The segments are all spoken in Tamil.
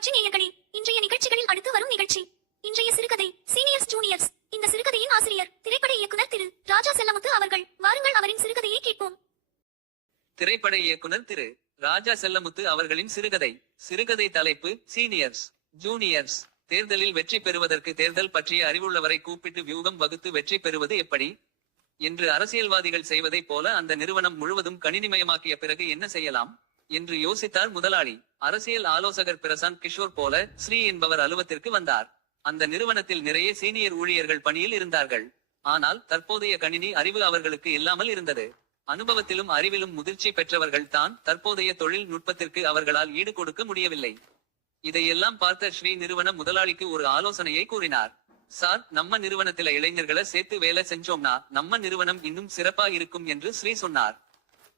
தொலைக்காட்சி நேயர்களே, இன்றைய நிகழ்ச்சிகளில் அடுத்து வரும் நிகழ்ச்சி இன்றைய சிறுகதை சீனியர்ஸ் ஜூனியர்ஸ். இந்த சிறுகதையின் ஆசிரியர் திரைப்பட இயக்குனர் திரு ராஜா செல்லமுத்து அவர்கள். வாருங்கள் அவரின் சிறுகதையை கேட்போம். திரைப்பட இயக்குனர் திரு ராஜா செல்லமுத்து அவர்களின் சிறுகதை. சிறுகதை தலைப்பு சீனியர்ஸ் ஜூனியர்ஸ். தேர்தலில் வெற்றி பெறுவதற்கு தேர்தல் பற்றிய அறிவுள்ளவரை கூப்பிட்டு வியூகம் வகுத்து வெற்றி பெறுவது எப்படி என்று அரசியல்வாதிகள் செய்வதைப் போல அந்த நிறுவனம் முழுவதும் கணினிமயமாக்கிய பிறகு என்ன செய்யலாம் என்று யோசித்தார் முதலாளி. அரசியல் ஆலோசகர் பிரசாந்த் கிஷோர் போல ஸ்ரீ என்பவர் அலுவலகத்திற்கு வந்தார். அந்த நிறுவனத்தில் நிறைய சீனியர் ஊழியர்கள் பணியில் இருந்தார்கள். ஆனால் தற்போதைய கணினி அறிவு அவர்களுக்கு இல்லாமல் இருந்தது. அனுபவத்திலும் அறிவிலும் முதிர்ச்சி பெற்றவர்கள் தான் தற்போதைய தொழில் நுட்பத்திற்கு அவர்களால் ஈடு கொடுக்க முடியவில்லை. இதையெல்லாம் பார்த்த ஸ்ரீ நிறுவன முதலாளிக்கு ஒரு ஆலோசனையை கூறினார். சார், நம்ம நிறுவனத்தில இளைஞர்களை சேர்த்து வேலை செஞ்சோம்னா நம்ம நிறுவனம் இன்னும் சிறப்பா இருக்கும் என்று ஸ்ரீ சொன்னார்.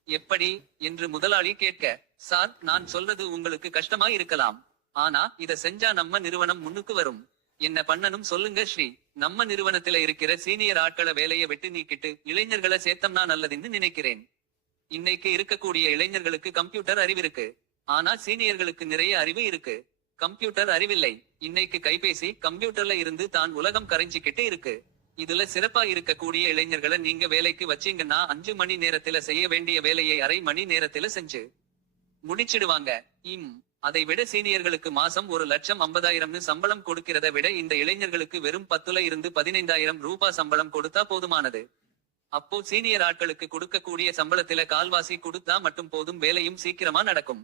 எப்படி என்று முதலாளி கேட்க, சார், நான் சொல்றது உங்களுக்கு கஷ்டமா இருக்கலாம். ஆனா இத செஞ்சா நம்ம நிறுவனம் முன்னுக்கு வரும். என்ன பண்ணனும் சொல்லுங்க ஸ்ரீ. நம்ம நிறுவனத்தில இருக்கிற சீனியர் ஆட்களை வேலையை விட்டு நீக்கிட்டு இளைஞர்களை சேர்த்தம்னா நல்லதுன்னு நினைக்கிறேன். இன்னைக்கு இருக்கக்கூடிய இளைஞர்களுக்கு கம்ப்யூட்டர் அறிவிருக்கு. ஆனா சீனியர்களுக்கு நிறைய அறிவு இருக்கு. கம்ப்யூட்டர் அறிவில்லை. இன்னைக்கு கைபேசி கம்ப்யூட்டர்ல இருந்து தான் உலகம் கரைஞ்சிக்கிட்டு இருக்கு. இதுல சிறப்பா இருக்கக்கூடிய இளைஞர்களை நீங்க வேலைக்கு வச்சீங்கன்னா 5 மணி நேரத்துல செய்ய வேண்டிய வேலையை அரை மணி நேரத்துல செஞ்சு முடிச்சிடுவாங்க. அதை விட சீனியர்களுக்கு மாசம் 1,50,000 சம்பளம் கொடுக்கிறத விட இந்த இளைஞர்களுக்கு வெறும் 10 இருந்து 15,000 ரூபாய் சம்பளம் கொடுத்தா போதுமானது. அப்போ சீனியர் ஆட்களுக்கு கொடுக்கக்கூடிய சம்பளத்தில கால்வாசி கொடுத்தா மட்டும் போதும், வேலையும் சீக்கிரமா நடக்கும்.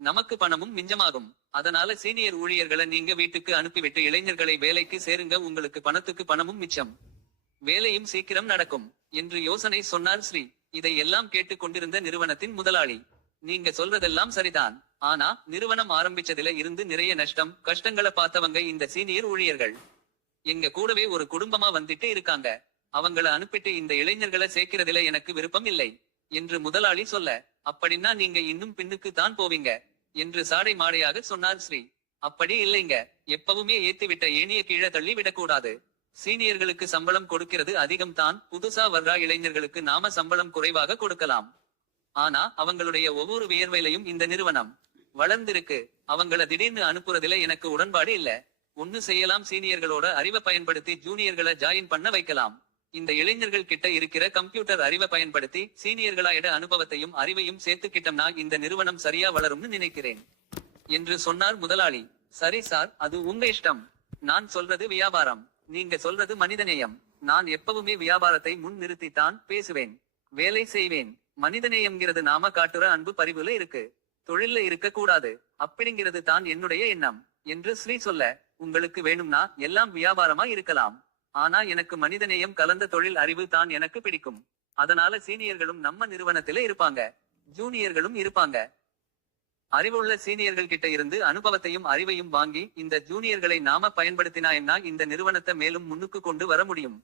நமக்கு பணமும் மிஞ்சமாகும். அதனால சீனியர் ஊழியர்களை நீங்க வீட்டுக்கு அனுப்பிவிட்டு இளைஞர்களை வேலைக்கு சேருங்க. உங்களுக்கு பணத்துக்கு பணமும் மிச்சம், வேலையும் சீக்கிரம் நடக்கும் என்று யோசனை சொன்னார் ஸ்ரீ. இதை எல்லாம் கேட்டுக் கொண்டிருந்த நிறுவனத்தின் முதலாளி, நீங்க சொல்றதெல்லாம் சரிதான். ஆனா நிறுவனம் ஆரம்பிச்சதுல இருந்து நிறைய நஷ்டம் கஷ்டங்களை பார்த்தவங்க இந்த சீனியர் ஊழியர்கள். எங்க கூடவே ஒரு குடும்பமா வந்துட்டு இருக்காங்க. அவங்கள அனுப்பிட்டு இந்த இளைஞர்களை சேர்க்கிறதுல எனக்கு விருப்பம் இல்லை என்று முதலாளி சொல்ல, அப்படின்னா நீங்க இன்னும் பின்னுக்கு தான் போவீங்க என்று சாடை மாடையாக சொன்னார் ஸ்ரீ. அப்படி இல்லைங்க, எப்பவுமே ஏத்திவிட்ட ஏணிய கீழே தள்ளி விடக்கூடாது. சீனியர்களுக்கு சம்பளம் கொடுக்கிறது அதிகம் தான். புதுசா வர்ற இளைஞர்களுக்கு நாம சம்பளம் குறைவாக கொடுக்கலாம். ஆனா அவங்களுடைய ஒவ்வொரு வியர்வையிலையும் இந்த நிறுவனம் வளர்ந்திருக்கு. அவங்கள திடீர்னு அனுப்புறதுல எனக்கு உடன்பாடு இல்ல. ஒன்னு செய்யலாம், சீனியர்களோட அறிவை பயன்படுத்தி ஜூனியர்களை ஜாயின் பண்ண வைக்கலாம். இந்த இளைஞர்கள் கிட்ட இருக்கிற கம்ப்யூட்டர் அறிவை பயன்படுத்தி சீனியர்களாயிட அனுபவத்தையும் அறிவையும் சேர்த்துக்கிட்டோம்னா இந்த நிறுவனம் சரியா வளரும்னு நினைக்கிறேன் என்று சொன்னார் முதலாளி. சரி சார், அது உங்க இஷ்டம். நான் சொல்றது வியாபாரம், நீங்க சொல்றது மனிதநேயம். நான் எப்பவுமே வியாபாரத்தை முன் நிறுத்தித்தான் பேசுவேன், வேலை செய்வேன். மனிதநேயம்ங்கிறது நாம காட்டுற அன்பு பரிவுல இருக்கு, தொழில்ல இருக்க கூடாது. அப்படிங்கிறது தான் என்னுடைய எண்ணம் என்று ஸ்ரீ சொல்ல, உங்களுக்கு வேணும்னா எல்லாம் வியாபாரமா இருக்கலாம். ஆனா எனக்கு மனிதநேயம் கலந்த தொழில் அறிவு தான் எனக்கு பிடிக்கும். அதனால சீனியர்களும் நம்ம நிறுவனத்தில இருப்பாங்க, ஜூனியர்களும் இருப்பாங்க. அறிவுள்ள சீனியர்கள் கிட்ட இருந்து அனுபவத்தையும் அறிவையும் வாங்கி இந்த ஜூனியர்களை நாம பயன்படுத்தினா இந்த நிறுவனத்தை மேலும் முன்னுக்கு கொண்டு வர முடியும்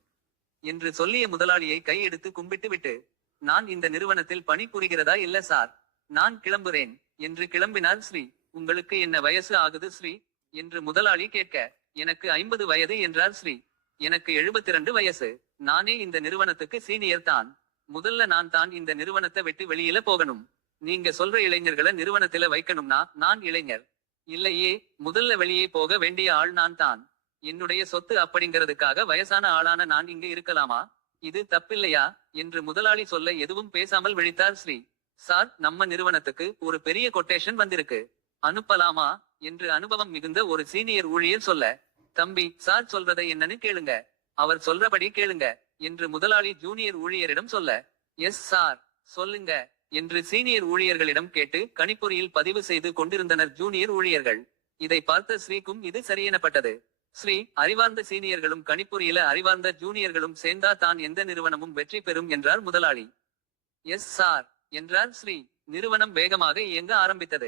என்று சொல்லிய முதலாளியை கை எடுத்து கும்பிட்டு விட்டு, நான் இந்த நிறுவனத்தில் பணி புரிகிறதா இல்ல சார், நான் கிளம்புறேன் என்று கிளம்பினார் ஸ்ரீ. உங்களுக்கு என்ன வயசு ஆகுது ஸ்ரீ என்று முதலாளி கேட்க, எனக்கு 50 வயது என்றார் ஸ்ரீ. எனக்கு 72 வயசு. நானே இந்த நிறுவனத்துக்கு சீனியர் தான். முதல்ல நான் தான் இந்த நிறுவனத்தை விட்டு வெளியில போகணும். நீங்க சொல்ற இளைஞர்களை நிறுவனத்தில வைக்கணும்னா நான் இளைஞர் இல்லையே, முதல்ல வெளியே போக வேண்டிய ஆள் நான் தான். என்னுடைய சொத்து அப்படிங்கிறதுக்காக வயசான ஆளான நான் இங்க இருக்கலாமா? இது தப்பில்லையா என்று முதலாளி சொல்ல எதுவும் பேசாமல் விழித்தார் ஸ்ரீ. சார், நம்ம நிறுவனத்துக்கு ஒரு பெரிய கொட்டேஷன் வந்திருக்கு, அனுப்பலாமா என்று அனுபவம் மிகுந்த ஒரு சீனியர் ஊழியர் சொல்ல, தம்பி, சார் சொல்றதை என்னன்னு கேளுங்க, அவர் சொல்றபடி கேளுங்க என்று முதலாளி ஜூனியர் ஊழியரிடம் சொல்ல, எஸ் சார், சொல்லுங்க என்று சீனியர் ஊழியர்களிடம் கேட்டு கணிப்பொறியில் பதிவு செய்து கொண்டிருந்தனர் ஜூனியர் ஊழியர்கள். இதை பார்த்த ஸ்ரீக்கும் இது சரியெனப்பட்டது. ஸ்ரீ, அறிவார்ந்த சீனியர்களும் கணிப்பொறியில அறிவார்ந்த ஜூனியர்களும் சேர்ந்தா தான் எந்த நிறுவனமும் வெற்றி பெறும் என்றார் முதலாளி. எஸ் சார் என்றார் ஸ்ரீ. நிறுவனம் வேகமாக இயங்க ஆரம்பித்தது.